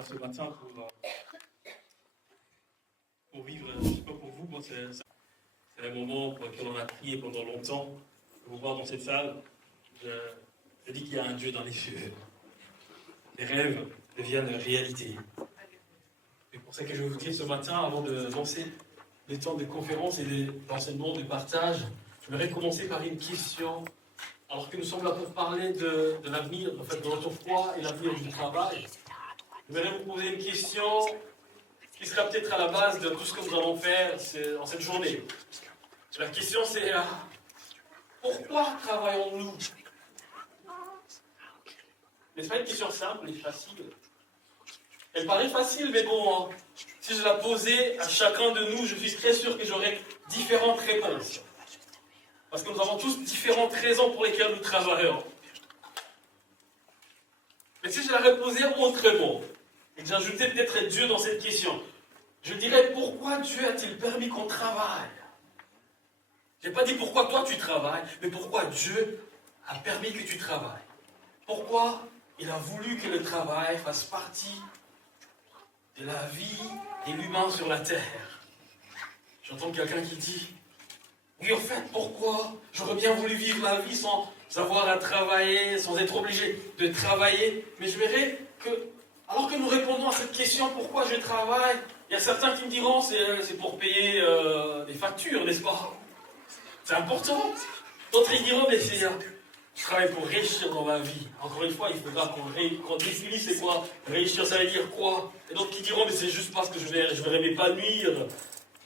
là ce matin pour vivre, je ne sais pas pour vous, moi c'est un moment pour lequel on a prié pendant longtemps. Vous voir dans cette salle, je dis qu'il y a un Dieu dans les cieux. Les rêves deviennent réalité. C'est pour ça que je vais vous dire ce matin, avant de lancer les temps de conférence et d'enseignement, de partage, je voudrais commencer par une question. Alors que nous sommes là pour parler de l'avenir, en fait, de notre foi et l'avenir du travail, je voudrais vous poser une question qui sera peut-être à la base de tout ce que nous allons faire en cette journée. La question c'est pourquoi travaillons-nous? Mais ce n'est pas une question simple et facile. Elle paraît facile, mais bon, si je la posais à chacun de nous, je suis très sûr que j'aurais différentes réponses. Parce que nous avons tous différentes raisons pour lesquelles nous travaillons. Mais si je la reposais autrement, et que j'ajoutais peut-être Dieu dans cette question, je dirais pourquoi Dieu a-t-il permis qu'on travaille? Je n'ai pas dit pourquoi toi tu travailles, mais pourquoi Dieu a permis que tu travailles. Pourquoi il a voulu que le travail fasse partie de la vie de l'humain sur la terre. J'entends quelqu'un qui dit, oui, en fait, pourquoi j'aurais bien voulu vivre la vie sans avoir à travailler, sans être obligé de travailler. Mais je verrai que, alors que nous répondons à cette question, pourquoi je travaille, il y a certains qui me diront, c'est pour payer des factures, n'est-ce pas? C'est important. D'autres ils diront, mais je travaille pour réussir dans ma vie. Encore une fois, il faudra qu'on définisse c'est quoi réussir, ça veut dire quoi. Et d'autres qui diront, mais c'est juste parce que je vais m'épanouir.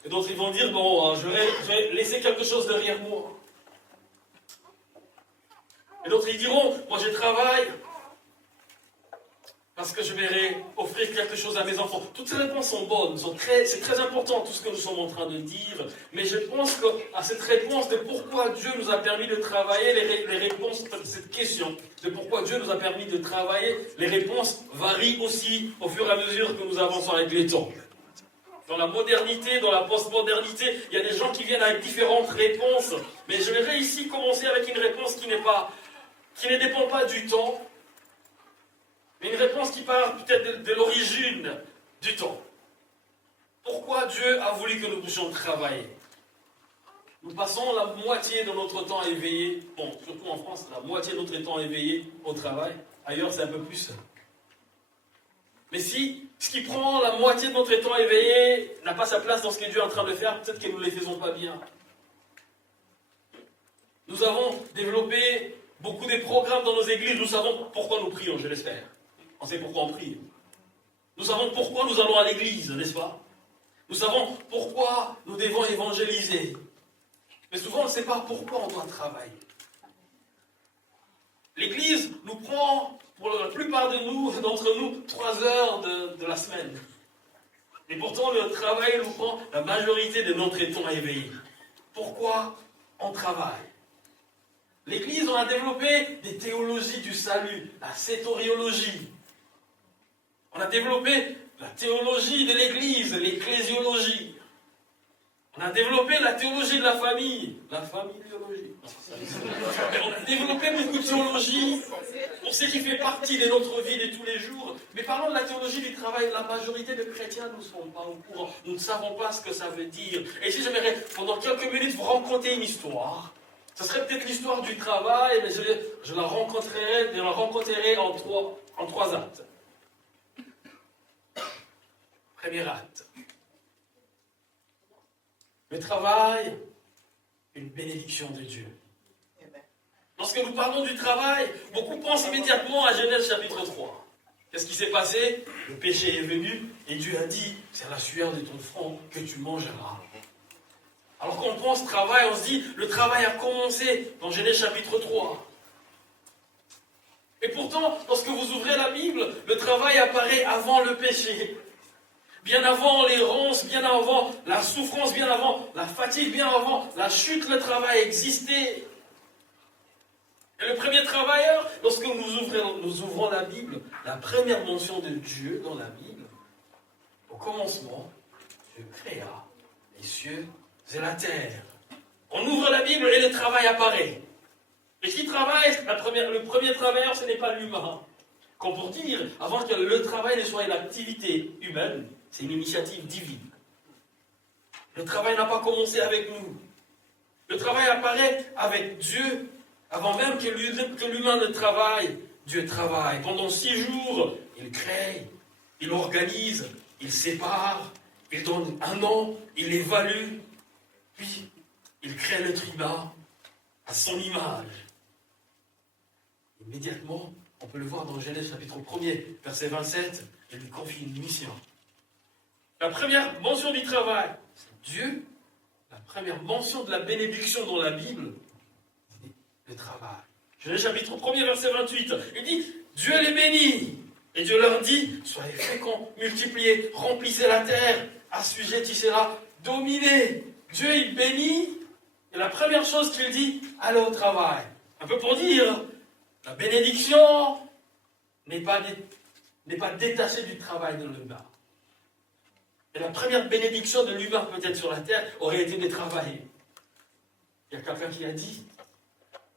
Et d'autres ils vont dire, bon, je vais laisser quelque chose derrière moi. Et d'autres ils diront, moi je travaille parce que je vais offrir quelque chose à mes enfants. Toutes ces réponses sont bonnes, c'est très important tout ce que nous sommes en train de dire. Mais je pense qu'à cette réponse de pourquoi Dieu nous a permis de travailler, les réponses à cette question de pourquoi Dieu nous a permis de travailler, les réponses varient aussi au fur et à mesure que nous avançons avec les temps. Dans la modernité, dans la post-modernité, il y a des gens qui viennent avec différentes réponses. Mais je vais ici commencer avec une réponse qui ne dépend pas du temps, mais une réponse qui part peut-être de l'origine du temps. Pourquoi Dieu a voulu que nous puissions travailler? Nous passons la moitié de notre temps éveillé, bon, surtout en France, la moitié de notre temps éveillé au travail. Ailleurs, c'est un peu plus. Mais si ce qui prend la moitié de notre temps éveillé n'a pas sa place dans ce que Dieu est en train de faire, peut-être que nous ne les faisons pas bien. Nous avons développé beaucoup de programmes dans nos églises. Nous savons pourquoi nous prions, je l'espère. On sait pourquoi on prie. Nous savons pourquoi nous allons à l'église, n'est-ce pas? Nous savons pourquoi nous devons évangéliser. Mais souvent, on ne sait pas pourquoi on doit travailler. L'église nous prend, pour la plupart d'entre nous, 3 heures de la semaine. Et pourtant, le travail nous prend la majorité de notre temps éveillé. Pourquoi on travaille? L'église, on a développé des théologies du salut, la sétoriologie. On a développé la théologie de l'église, l'ecclésiologie. On a développé la théologie de la familiologie. On a développé beaucoup de théologie. On sait qu'il fait partie de notre vie de tous les jours. Mais parlons de la théologie du travail. La majorité des chrétiens ne sont pas au courant. Nous ne savons pas ce que ça veut dire. Et si j'aimerais, pendant quelques minutes, vous raconter une histoire, ce serait peut-être l'histoire du travail, mais je la rencontrerai en trois actes. Premier acte. Le travail, une bénédiction de Dieu. Lorsque nous parlons du travail, beaucoup pensent immédiatement à Genèse chapitre 3. Qu'est-ce qui s'est passé? Le péché est venu et Dieu a dit, c'est à la sueur de ton front que tu mangeras. Alors qu'on pense travail, on se dit, le travail a commencé dans Genèse chapitre 3. Et pourtant, lorsque vous ouvrez la Bible, le travail apparaît avant le péché. Bien avant l'errance, bien avant la souffrance, bien avant la fatigue, bien avant la chute, le travail existait. Et le premier travailleur, lorsque nous ouvrons la Bible, la première mention de Dieu dans la Bible, au commencement, Dieu créa les cieux et la terre. On ouvre la Bible et le travail apparaît. Et qui travaille? Le premier travailleur, ce n'est pas l'humain. Comme pour dire, avant que le travail ne soit une activité humaine, c'est une initiative divine. Le travail n'a pas commencé avec nous. Le travail apparaît avec Dieu. Avant même que l'humain ne travaille, Dieu travaille. Pendant 6 jours, il crée, il organise, il sépare, il donne un nom, il évalue, puis il crée l'être humain à son image. Immédiatement, on peut le voir dans Genèse chapitre 1er, verset 27, il lui confie une mission. La première mention du travail, c'est Dieu. La première mention de la bénédiction dans la Bible, c'est le travail. Genèse chapitre 1er, verset 28, il dit, Dieu les bénit. Et Dieu leur dit, soyez féconds, multipliez, remplissez la terre, assujettissez-la, dominez. Dieu, il bénit. Et la première chose qu'il dit, allez au travail. Un peu pour dire, la bénédiction n'est pas détachée du travail de l'humain. Et la première bénédiction de l'humain peut-être sur la terre aurait été de travailler. Il y a quelqu'un qui a dit,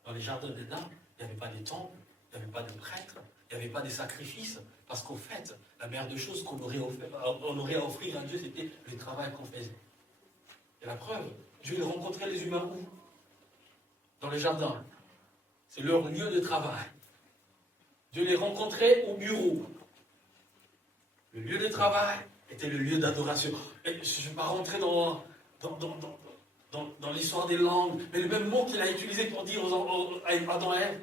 dans les jardins d'Éden, il n'y avait pas de temple, il n'y avait pas de prêtres, il n'y avait pas de sacrifices, parce qu'au fait, la meilleure des choses qu'on aurait à offrir à Dieu, c'était le travail qu'on faisait. Et la preuve, Dieu il rencontrait les humains où? Dans les jardins. C'est leur lieu de travail. Dieu les rencontrait au bureau. Le lieu de travail était le lieu d'adoration. Et je ne vais pas rentrer dans l'histoire des langues, mais le même mot qu'il a utilisé pour dire à Adam et Ève,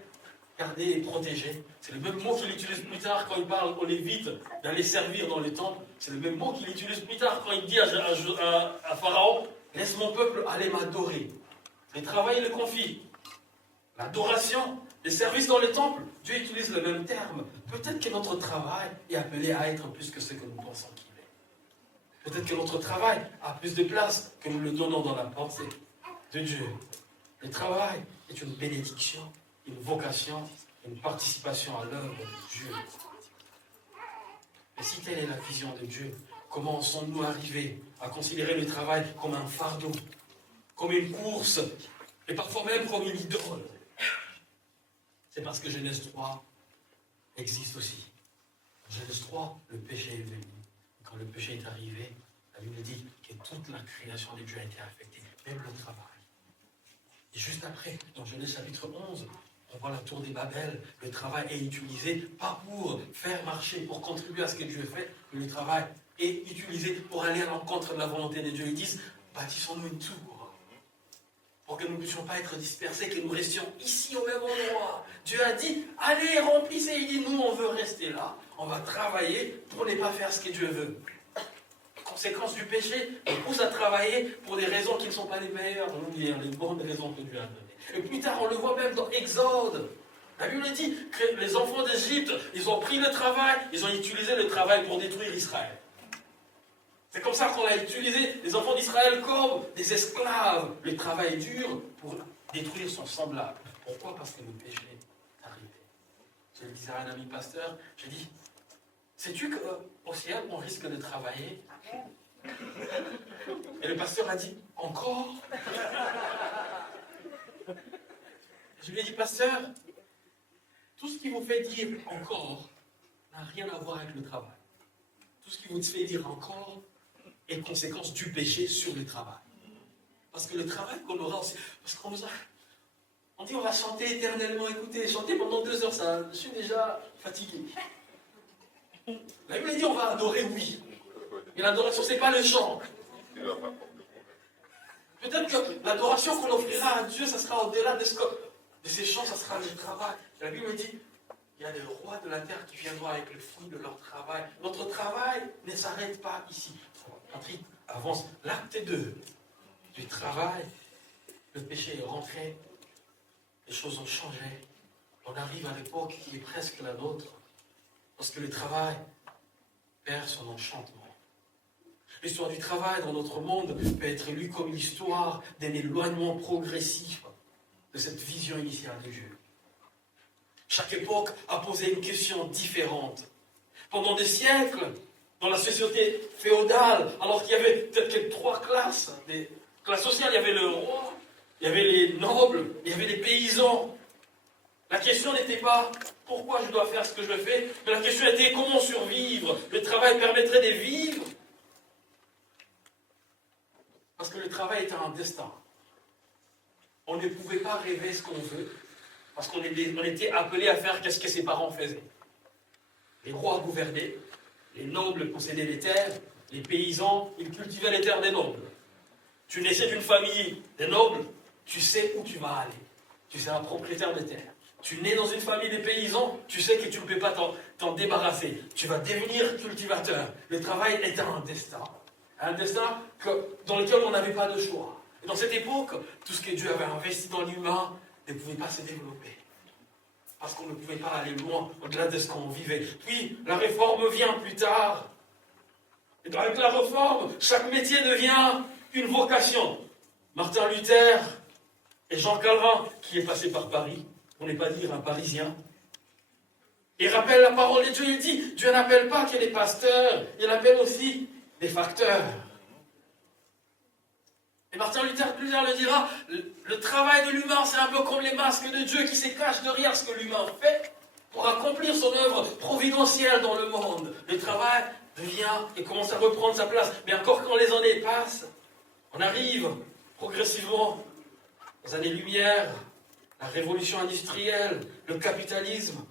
garder et protéger, c'est le même mot qu'il utilise plus tard quand il parle aux Lévites d'aller servir dans les temples. C'est le même mot qu'il utilise plus tard quand il dit à Pharaon, laisse mon peuple aller m'adorer. Le travail le confie. L'adoration, les services dans les temples, Dieu utilise le même terme. Peut-être que notre travail est appelé à être plus que ce que nous pensons qu'il est. Peut-être que notre travail a plus de place que nous le donnons dans la pensée de Dieu. Le travail est une bénédiction, une vocation, une participation à l'œuvre de Dieu. Et si telle est la vision de Dieu, comment sommes-nous arrivés à considérer le travail comme un fardeau, comme une course, et parfois même comme une idole? C'est parce que Genèse 3 existe aussi. Dans Genèse 3, le péché est venu. Et quand le péché est arrivé, la Bible dit que toute la création de Dieu a été affectée, même le travail. Et juste après, dans Genèse chapitre 11, on voit la tour des Babel. Le travail est utilisé pas pour faire marcher, pour contribuer à ce que Dieu fait, mais le travail est utilisé pour aller à l'encontre de la volonté de Dieu. Ils disent, bâtissons-nous une tour, pour que nous ne puissions pas être dispersés, que nous restions ici au même endroit. Dieu a dit, allez, remplissez. Il dit, nous, on veut rester là. On va travailler pour ne pas faire ce que Dieu veut. Conséquence du péché, on pousse à travailler pour des raisons qui ne sont pas les meilleures, les bonnes raisons que Dieu a données. Et plus tard, on le voit même dans Exode. La Bible dit que les enfants d'Égypte, ils ont pris le travail, ils ont utilisé le travail pour détruire Israël. C'est comme ça qu'on a utilisé les enfants d'Israël comme des esclaves. Le travail dur pour détruire son semblable. Pourquoi? Parce que le péché est arrivé. Je le disais à un ami pasteur, j'ai dit, sais-tu qu'au ciel, on risque de travailler? Et le pasteur a dit, encore? Je lui ai dit, pasteur, tout ce qui vous fait dire encore n'a rien à voir avec le travail. Tout ce qui vous fait dire encore est conséquence du péché sur le travail. Parce que le travail qu'on aura aussi, parce qu'on nous a, on dit on va chanter éternellement, écoutez, chanter pendant 2 heures, ça, je suis déjà fatigué. La Bible dit on va adorer, oui. Mais l'adoration, c'est pas le chant. Peut-être que l'adoration qu'on offrira à Dieu, ça sera au-delà de ces chants, ça sera le travail. La Bible dit, il y a les rois de la terre qui viendront avec le fruit de leur travail. Notre travail ne s'arrête pas ici. Patrick avance. L'acte 2 du travail, le péché est rentré, les choses ont changé. On arrive à l'époque qui est presque la nôtre, parce que le travail perd son enchantement. L'histoire du travail dans notre monde peut être lue comme l'histoire d'un éloignement progressif de cette vision initiale de Dieu. Chaque époque a posé une question différente. Pendant des siècles, dans la société féodale, alors qu'il y avait peut-être que 3 classes, des classes sociales, il y avait le roi, il y avait les nobles, il y avait les paysans. La question n'était pas pourquoi je dois faire ce que je fais, mais la question était comment survivre. Le travail permettrait de vivre. Parce que le travail était un destin. On ne pouvait pas rêver ce qu'on veut, parce qu'on était appelé à faire ce que ses parents faisaient. Les rois gouvernaient, les nobles possédaient les terres, les paysans, ils cultivaient les terres des nobles. Tu naissais d'une famille des nobles, tu sais où tu vas aller. Tu seras propriétaire de terre. Tu nais dans une famille des paysans, tu sais que tu ne peux pas t'en débarrasser. Tu vas devenir cultivateur. Le travail est un destin. Un destin dans lequel on n'avait pas de choix. Et dans cette époque, tout ce que Dieu avait investi dans l'humain ne pouvait pas se développer. Parce qu'on ne pouvait pas aller loin, au-delà de ce qu'on vivait. Puis, la réforme vient plus tard. Et avec la réforme, chaque métier devient une vocation. Martin Luther et Jean Calvin, qui est passé par Paris, pour ne pas dire un Parisien, il rappelle la parole de Dieu, il dit, Dieu n'appelle pas que les pasteurs, il appelle aussi des facteurs. Et Martin Luther plus tard le dira, le travail de l'humain, c'est un peu comme les masques de Dieu qui se cachent derrière ce que l'humain fait pour accomplir son œuvre providentielle dans le monde. Le travail vient et commence à reprendre sa place. Mais encore quand les années passent, on arrive progressivement aux années-lumière, la révolution industrielle, le capitalisme,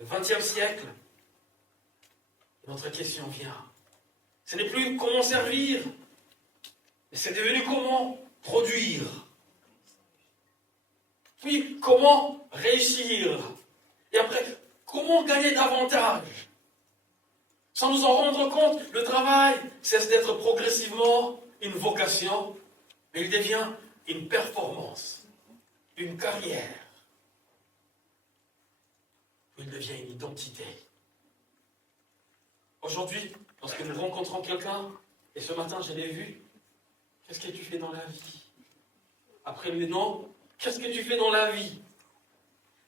le XXe siècle. Et notre question vient. Ce n'est plus comment servir, mais c'est devenu comment produire. Puis comment réussir. Et après, comment gagner davantage. Sans nous en rendre compte, le travail cesse d'être progressivement une vocation, mais il devient une performance, une carrière. Il devient une identité. Aujourd'hui, lorsque nous rencontrons quelqu'un, et ce matin je l'ai vu, qu'est-ce que tu fais dans la vie? Après le nom, qu'est-ce que tu fais dans la vie?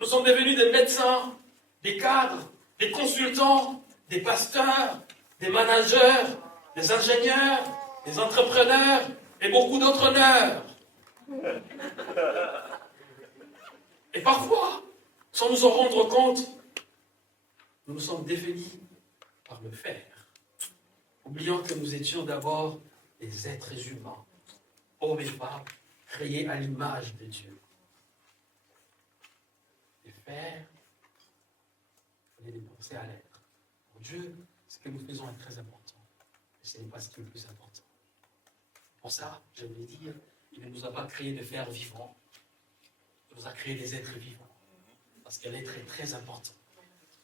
Nous sommes devenus des médecins, des cadres, des consultants, des pasteurs, des managers, des ingénieurs, des entrepreneurs et beaucoup d'autres honneurs. Et parfois, sans nous en rendre compte, nous nous sommes définis par le faire, oubliant que nous étions d'abord des êtres humains, hommes et femmes, créés à l'image de Dieu. Et faire, il faut les penser à l'être. Pour Dieu, ce que nous faisons est très important, mais ce n'est pas ce qui est le plus important. Pour ça, je vais dire, il ne nous a pas créés de faire vivants, il nous a créés des êtres vivants, parce que l'être est très important.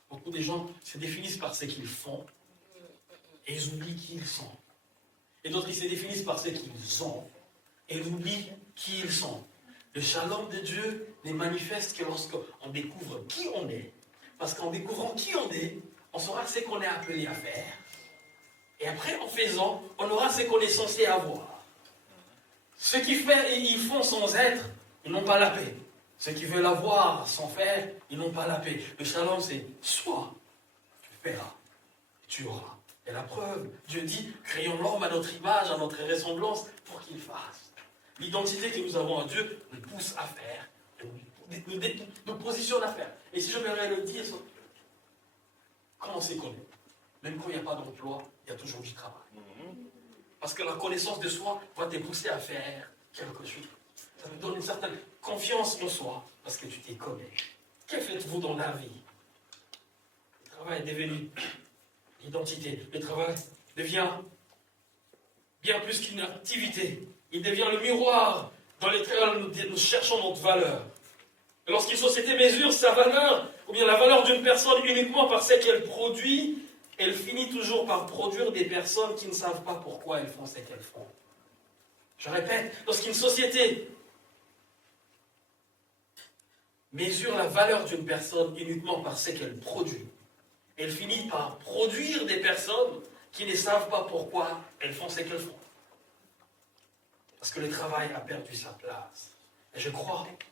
Beaucoup de gens se définissent par ce qu'ils font, et ils oublient qui ils sont. Et d'autres, ils se définissent par ce qu'ils ont, et ils oublient qui ils sont. Le shalom de Dieu n'est manifeste que lorsqu'on découvre qui on est. Parce qu'en découvrant qui on est, on saura ce qu'on est appelé à faire. Et après, en faisant, on aura ce qu'on est censé avoir. Ceux qui font sans être, ils n'ont pas la paix. Ceux qui veulent avoir sans faire, ils n'ont pas la paix. Le shalom, c'est soit tu feras, et tu auras. Et la preuve, Dieu dit, créons l'homme à notre image, à notre ressemblance, pour qu'il fasse. L'identité que nous avons en Dieu nous pousse à faire, nous positionne à faire. Et si je me le dire, comment c'est qu'on est? Même quand il n'y a pas d'emploi, il y a toujours du travail. Parce que la connaissance de soi va te pousser à faire quelque chose. Ça te donne une certaine confiance en soi, parce que tu t'y connais. Que faites-vous dans la vie? Le travail est devenu l'identité. Le travail devient bien plus qu'une activité. Il devient le miroir dans lequel nous cherchons notre valeur. Et lorsqu'une société mesure sa valeur, ou bien la valeur d'une personne uniquement par ce qu'elle produit, elle finit toujours par produire des personnes qui ne savent pas pourquoi elles font ce qu'elles font. Je répète, lorsqu'une société mesure la valeur d'une personne uniquement par ce qu'elle produit, elle finit par produire des personnes qui ne savent pas pourquoi elles font ce qu'elles font. Parce que le travail a perdu sa place. Et je crois que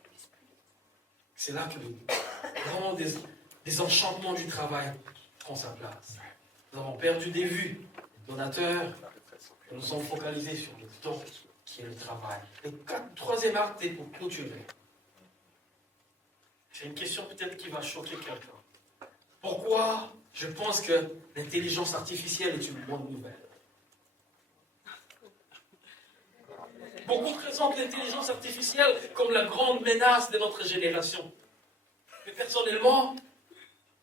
c'est là que vraiment des enchantements du travail prend sa place. Nous avons perdu des vues, des donateurs, et nous sommes focalisés sur le don qui est le travail. Le troisième acte est pour clôturer. C'est une question peut-être qui va choquer quelqu'un. Pourquoi je pense que l'intelligence artificielle est une bonne nouvelle? Beaucoup présentent l'intelligence artificielle comme la grande menace de notre génération. Mais personnellement,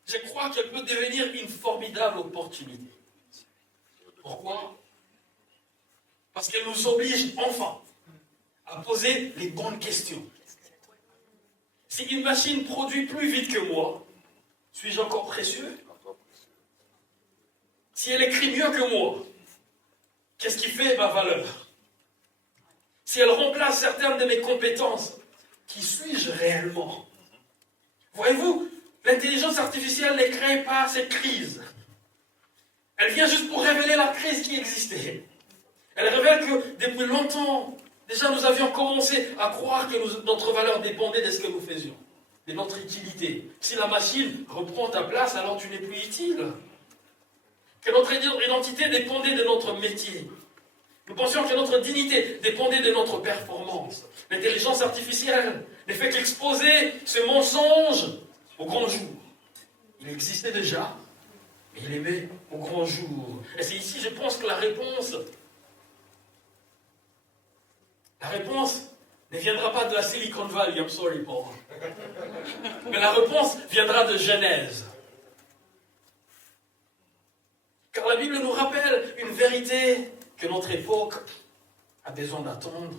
je crois qu'elle peut devenir une formidable opportunité. Pourquoi? Parce qu'elle nous oblige enfin à poser les bonnes questions. Si une machine produit plus vite que moi, suis-je encore précieux? Si elle écrit mieux que moi, qu'est-ce qui fait ma valeur? Si elle remplace certaines de mes compétences, qui suis-je réellement? Voyez-vous, l'intelligence artificielle ne crée pas cette crise. Elle vient juste pour révéler la crise qui existait. Elle révèle que depuis longtemps, déjà nous avions commencé à croire que notre valeur dépendait de ce que nous faisions, de notre utilité. Si la machine reprend ta place, alors tu n'es plus utile. Que notre identité dépendait de notre métier. Nous pensions que notre dignité dépendait de notre performance. L'intelligence artificielle ne fait qu'exposer ce mensonge au grand jour. Il existait déjà, mais il est mis au grand jour. Et c'est ici, je pense, que la réponse ne viendra pas de la Silicon Valley, I'm sorry, Paul. Mais la réponse viendra de Genèse. Car la Bible nous rappelle une vérité que notre époque a besoin d'attendre.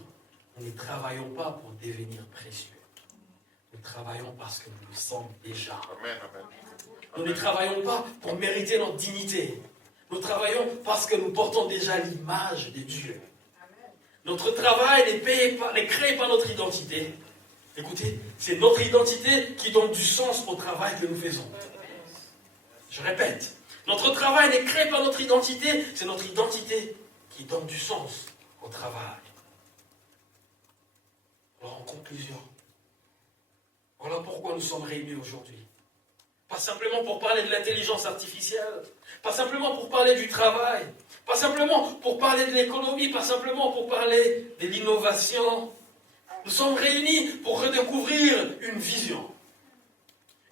Nous ne travaillons pas pour devenir précieux. Nous travaillons parce que nous le sommes déjà. Amen, amen. Nous ne travaillons pas pour mériter notre dignité. Nous travaillons parce que nous portons déjà l'image de Dieu. Notre travail ne crée pas notre identité. Écoutez, c'est notre identité qui donne du sens au travail que nous faisons. Je répète, notre travail ne crée pas notre identité, c'est notre identité qui donne du sens au travail. Alors en conclusion, voilà pourquoi nous sommes réunis aujourd'hui. Pas simplement pour parler de l'intelligence artificielle, pas simplement pour parler du travail, pas simplement pour parler de l'économie, pas simplement pour parler de l'innovation. Nous sommes réunis pour redécouvrir une vision.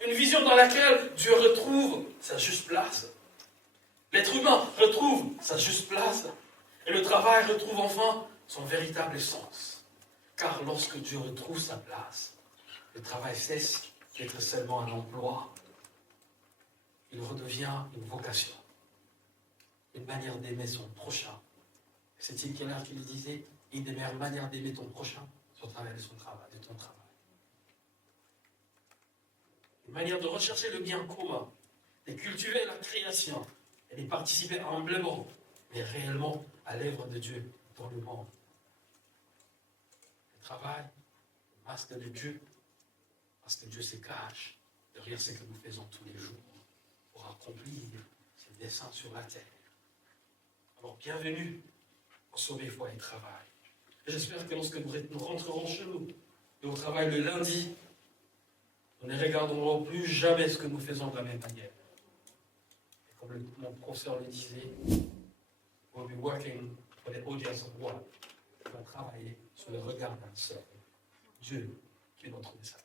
Une vision dans laquelle Dieu retrouve sa juste place. L'être humain retrouve sa juste place. Et le travail retrouve enfin son véritable sens. Car lorsque Dieu retrouve sa place, le travail cesse d'être seulement un emploi. Il redevient une vocation. Une manière d'aimer son prochain. C'est Tim Keller qui le disait, une des meilleures manières d'aimer ton prochain, c'est au travers de ton travail. Une manière de rechercher le bien commun, de cultiver la création et de participer humblement, mais réellement à l'œuvre de Dieu dans le monde. Le travail, le masque de Dieu, parce que Dieu se cache derrière ce que nous faisons tous les jours pour accomplir ses desseins sur la terre. Alors, bienvenue au Sauvé Foi et Travail. Et j'espère que lorsque nous rentrerons chez nous et au travail le lundi, nous ne regarderons plus jamais ce que nous faisons de la même manière. Et comme mon professeur le disait, we'll be working for the audience of one. On va travailler sur le regard d'un seul, Dieu qui est notre message.